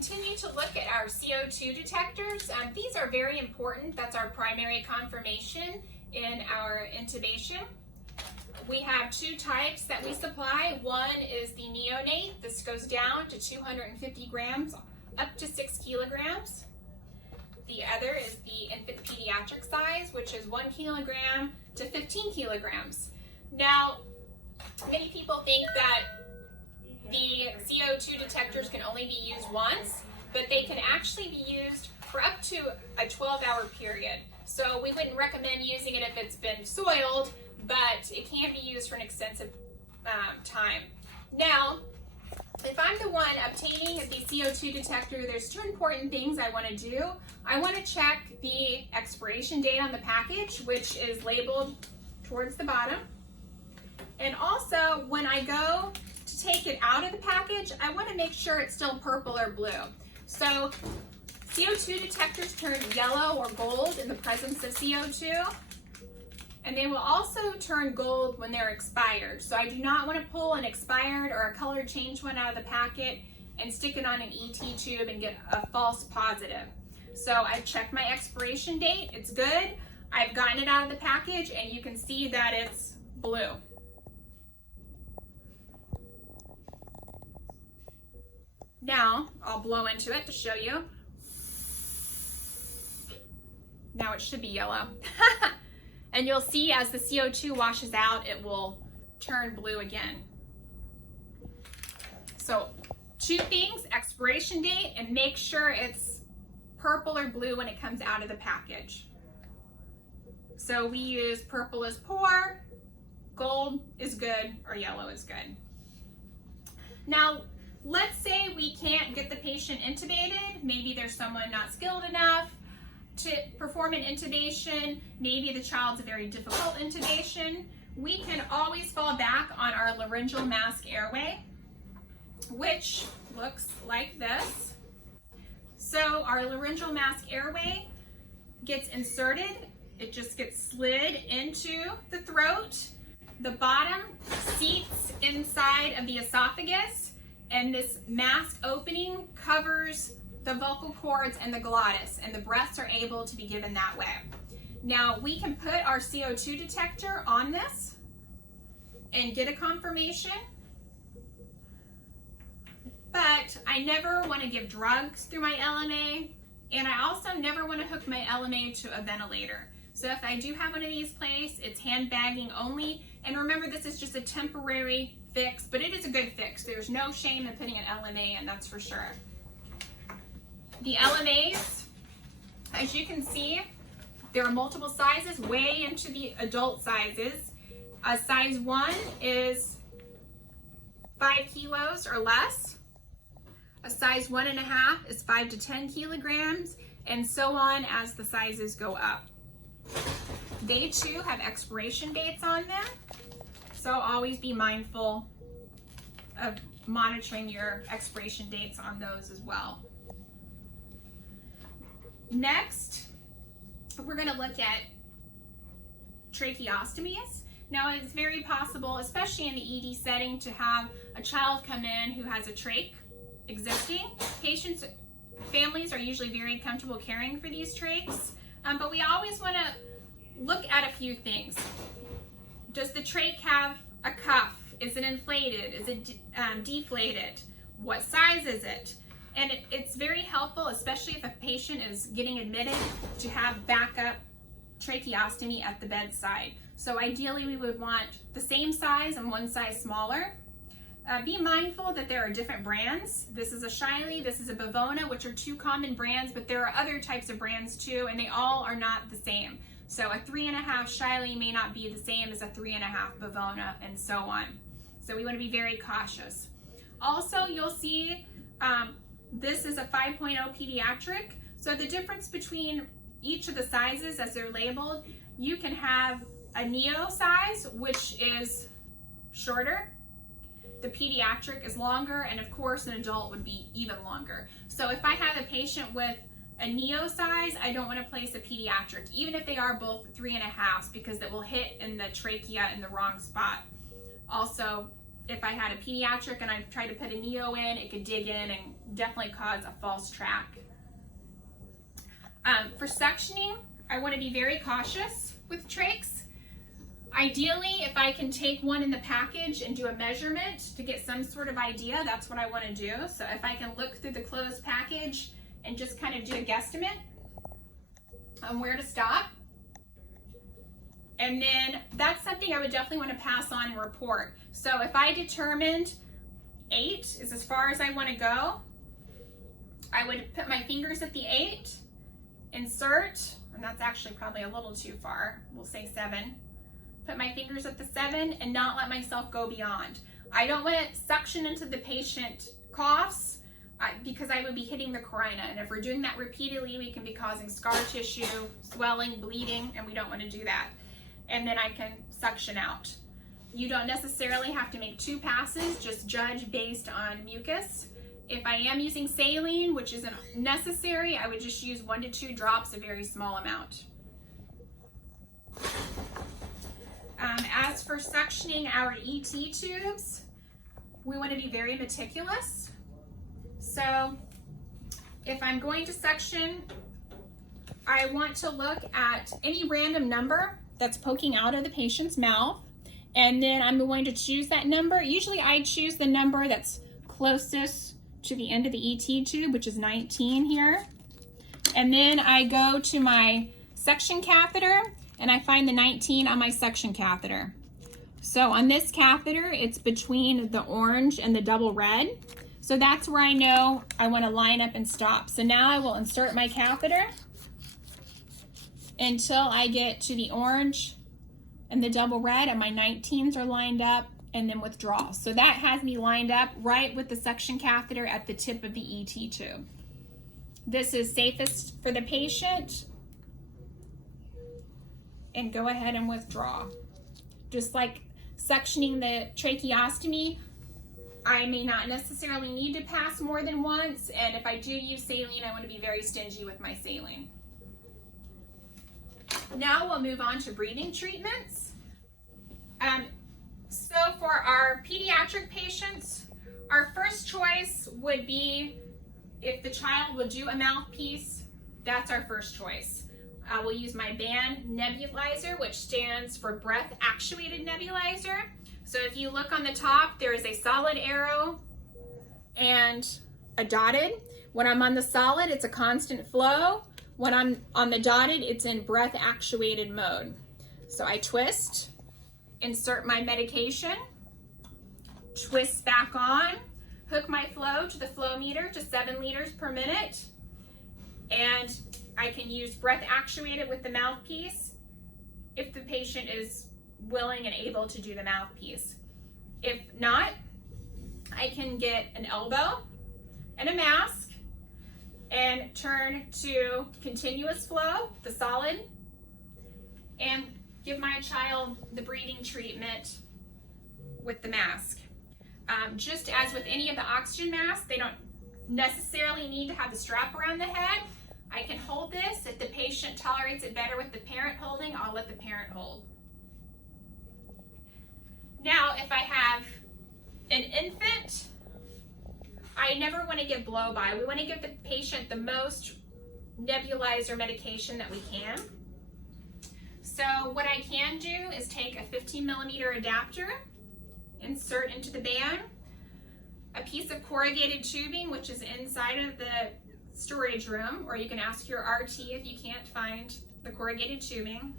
continue to look at our CO2 detectors. These are very important. That's our primary confirmation in our intubation. We have two types that we supply. One is the neonate. This goes down to 250 grams up to 6 kilograms. The other is the infant pediatric size, which is 1 kilogram to 15 kilograms. Now, many people think that the CO2 detectors can only be used once, but they can actually be used for up to a 12-hour period. So we wouldn't recommend using it if it's been soiled, but it can be used for an extensive time. Now, if I'm the one obtaining the CO2 detector, there's two important things I want to do. I want to check the expiration date on the package, which is labeled towards the bottom. And also, when I go to take it out of the package, I want to make sure it's still purple or blue. So CO2 detectors turn yellow or gold in the presence of CO2, and they will also turn gold when they're expired. So I do not want to pull an expired or a color change one out of the packet and stick it on an ET tube and get a false positive. So I've checked my expiration date, it's good. I've gotten it out of the package and you can see that it's blue. Now, I'll blow into it to show you. Now it should be yellow. And you'll see as the CO2 washes out, it will turn blue again. So, two things, expiration date, and make sure it's purple or blue when it comes out of the package. So we use purple is poor, gold is good, or yellow is good. Now, let's say we can't get the patient intubated. Maybe there's someone not skilled enough to perform an intubation. Maybe the child's a very difficult intubation. We can always fall back on our laryngeal mask airway, which looks like this. So our laryngeal mask airway gets inserted. It just gets slid into the throat. The bottom seats inside of the esophagus, and this mask opening covers the vocal cords and the glottis, and the breaths are able to be given that way. Now, we can put our CO2 detector on this and get a confirmation, but I never want to give drugs through my LMA, and I also never want to hook my LMA to a ventilator. So if I do have one of these placed, it's hand bagging only, and remember this is just a temporary fix, but it is a good fix. There's no shame in putting an LMA in, that's for sure. The LMAs, as you can see, there are multiple sizes, way into the adult sizes. Size 1 is 5 kilos or less. A size 1.5 is 5 to 10 kilograms, and so on as the sizes go up. They too have expiration dates on them, so always be mindful of monitoring your expiration dates on those as well. Next, we're going to look at tracheostomies. Now, it's very possible, especially in the ED setting, to have a child come in who has a trach existing. Patients, families are usually very comfortable caring for these trachs, but we always want to look at a few things. Does the trach have a cuff? Is it inflated? Is it deflated? What size is it? And it's very helpful, especially if a patient is getting admitted, to have backup tracheostomy at the bedside. So ideally we would want the same size and one size smaller. Be mindful that there are different brands. This is a Shiley, this is a Bavona, which are two common brands, but there are other types of brands too, and they all are not the same. So a 3.5 Shiley may not be the same as a 3.5 Bavona, and so on. So we want to be very cautious. Also, you'll see this is a 5.0 pediatric. So the difference between each of the sizes as they're labeled, you can have a neo size, which is shorter. The pediatric is longer, and of course an adult would be even longer. So if I have a patient with a neo size, I don't want to place a pediatric, even if they are both 3.5s, because it will hit in the trachea in the wrong spot. Also, if I had a pediatric and I tried to put a neo in, it could dig in and definitely cause a false track. For suctioning, I want to be very cautious with trachs. Ideally, if I can take one in the package and do a measurement to get some sort of idea, that's what I want to do. So if I can look through the closed package and just kind of do a guesstimate on where to stop. And then that's something I would definitely want to pass on and report. So if I determined 8 is as far as I want to go, I would put my fingers at the 8, insert, and that's actually probably a little too far, we'll say 7. Put my fingers at the 7 and not let myself go beyond. I don't want to suction into the patient coughs because I would be hitting the carina, and if we're doing that repeatedly, we can be causing scar tissue, swelling, bleeding, and we don't want to do that. And then I can suction out. You don't necessarily have to make 2 passes, just judge based on mucus. If I am using saline, which isn't necessary, I would just use 1 to 2 drops, a very small amount. As for suctioning our ET tubes, we want to be very meticulous. So if I'm going to suction, I want to look at any random number that's poking out of the patient's mouth, and then I'm going to choose that number. Usually I choose the number that's closest to the end of the ET tube, which is 19 here. And then I go to my suction catheter and I find the 19 on my suction catheter. So on this catheter, it's between the orange and the double red. So that's where I know I want to line up and stop. So now I will insert my catheter until I get to the orange and the double red and my 19s are lined up, and then withdraw. So that has me lined up right with the suction catheter at the tip of the ET tube. This is safest for the patient. And go ahead and withdraw. Just like suctioning the tracheostomy, I may not necessarily need to pass more than once, and if I do use saline, I want to be very stingy with my saline. Now we'll move on to breathing treatments. So for our pediatric patients, our first choice would be, if the child will do a mouthpiece, that's our first choice. We'll use my band nebulizer, which stands for breath actuated nebulizer. So if you look on the top, there is a solid arrow and a dotted. When I'm on the solid, it's a constant flow. When I'm on the dotted, it's in breath actuated mode. So I twist, insert my medication, twist back on, hook my flow to the flow meter to 7 liters per minute, and I can use breath actuated with the mouthpiece if the patient is willing and able to do the mouthpiece. If not, I can get an elbow and a mask and turn to continuous flow, the solid, and give my child the breathing treatment with the mask. Just as with any of the oxygen masks, they don't necessarily need to have the strap around the head. I can hold this. If the patient tolerates it better with the parent holding, I'll let the parent hold. Now, if I have an infant, I never want to give blow-by. We want to give the patient the most nebulizer medication that we can. So what I can do is take a 15 millimeter adapter, insert into the band, a piece of corrugated tubing, which is inside of the storage room, or you can ask your RT if you can't find the corrugated tubing,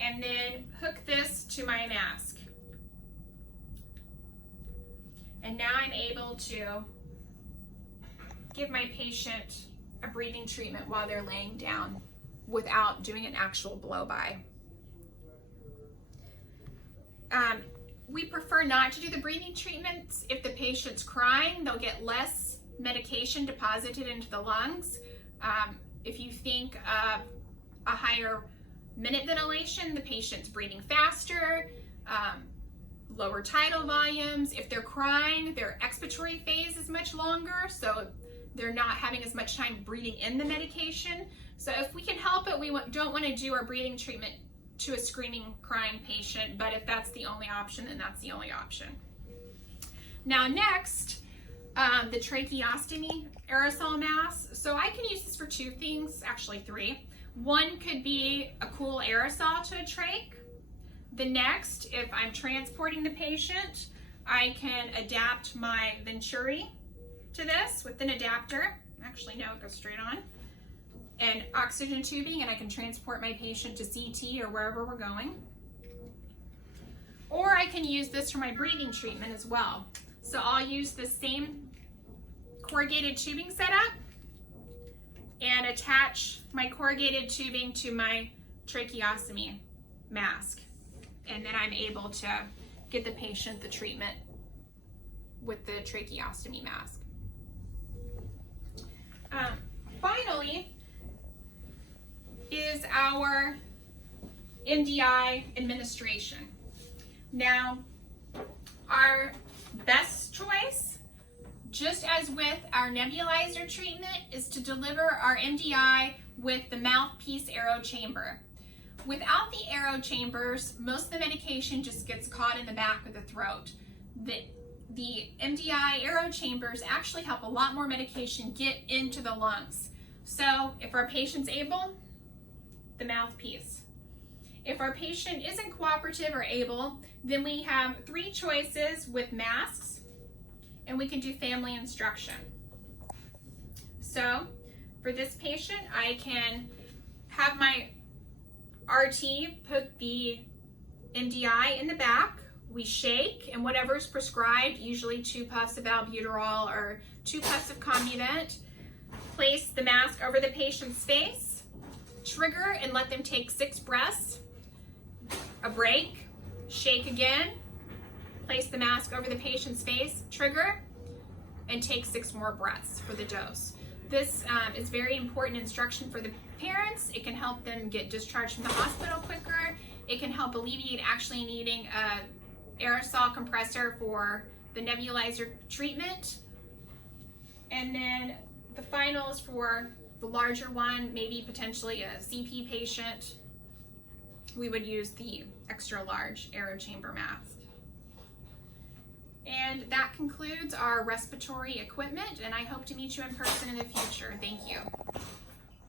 and then hook this to my mask. And now I'm able to give my patient a breathing treatment while they're laying down without doing an actual blow-by. We prefer not to do the breathing treatments. If the patient's crying, they'll get less medication deposited into the lungs. If you think of a higher minute ventilation, the patient's breathing faster, lower tidal volumes. If they're crying, their expiratory phase is much longer, so they're not having as much time breathing in the medication. So if we can help it, we don't want to do our breathing treatment to a screaming, crying patient, but if that's the only option, then that's the only option. Now next, the tracheostomy aerosol mask. So I can use this for two things, actually three. One could be a cool aerosol to a trach. The next, if I'm transporting the patient, I can adapt my Venturi to this with an adapter. Actually, no, it goes straight on. And oxygen tubing, and I can transport my patient to CT or wherever we're going. Or I can use this for my breathing treatment as well. So I'll use the same corrugated tubing setup and attach my corrugated tubing to my tracheostomy mask. And then I'm able to get the patient the treatment with the tracheostomy mask. Finally is our MDI administration. Now, our best choice, just as with our nebulizer treatment, is to deliver our MDI with the mouthpiece aero chamber. Without the aero chambers, most of the medication just gets caught in the back of the throat. The MDI aero chambers actually help a lot more medication get into the lungs. So if our patient's able, the mouthpiece. If our patient isn't cooperative or able, then we have three choices with masks, and we can do family instruction. So for this patient, I can have my RT put the MDI in the back. We shake, and whatever's prescribed, usually 2 puffs of albuterol or 2 puffs of Combivent, place the mask over the patient's face, trigger and let them take 6 breaths, a break, shake again, place the mask over the patient's face, trigger, and take 6 more breaths for the dose. This is very important instruction for the parents. It can help them get discharged from the hospital quicker. It can help alleviate actually needing a aerosol compressor for the nebulizer treatment. And then the final is for the larger one, maybe potentially a CP patient. We would use the extra large aero chamber mask. And that concludes our respiratory equipment, and I hope to meet you in person in the future. Thank you.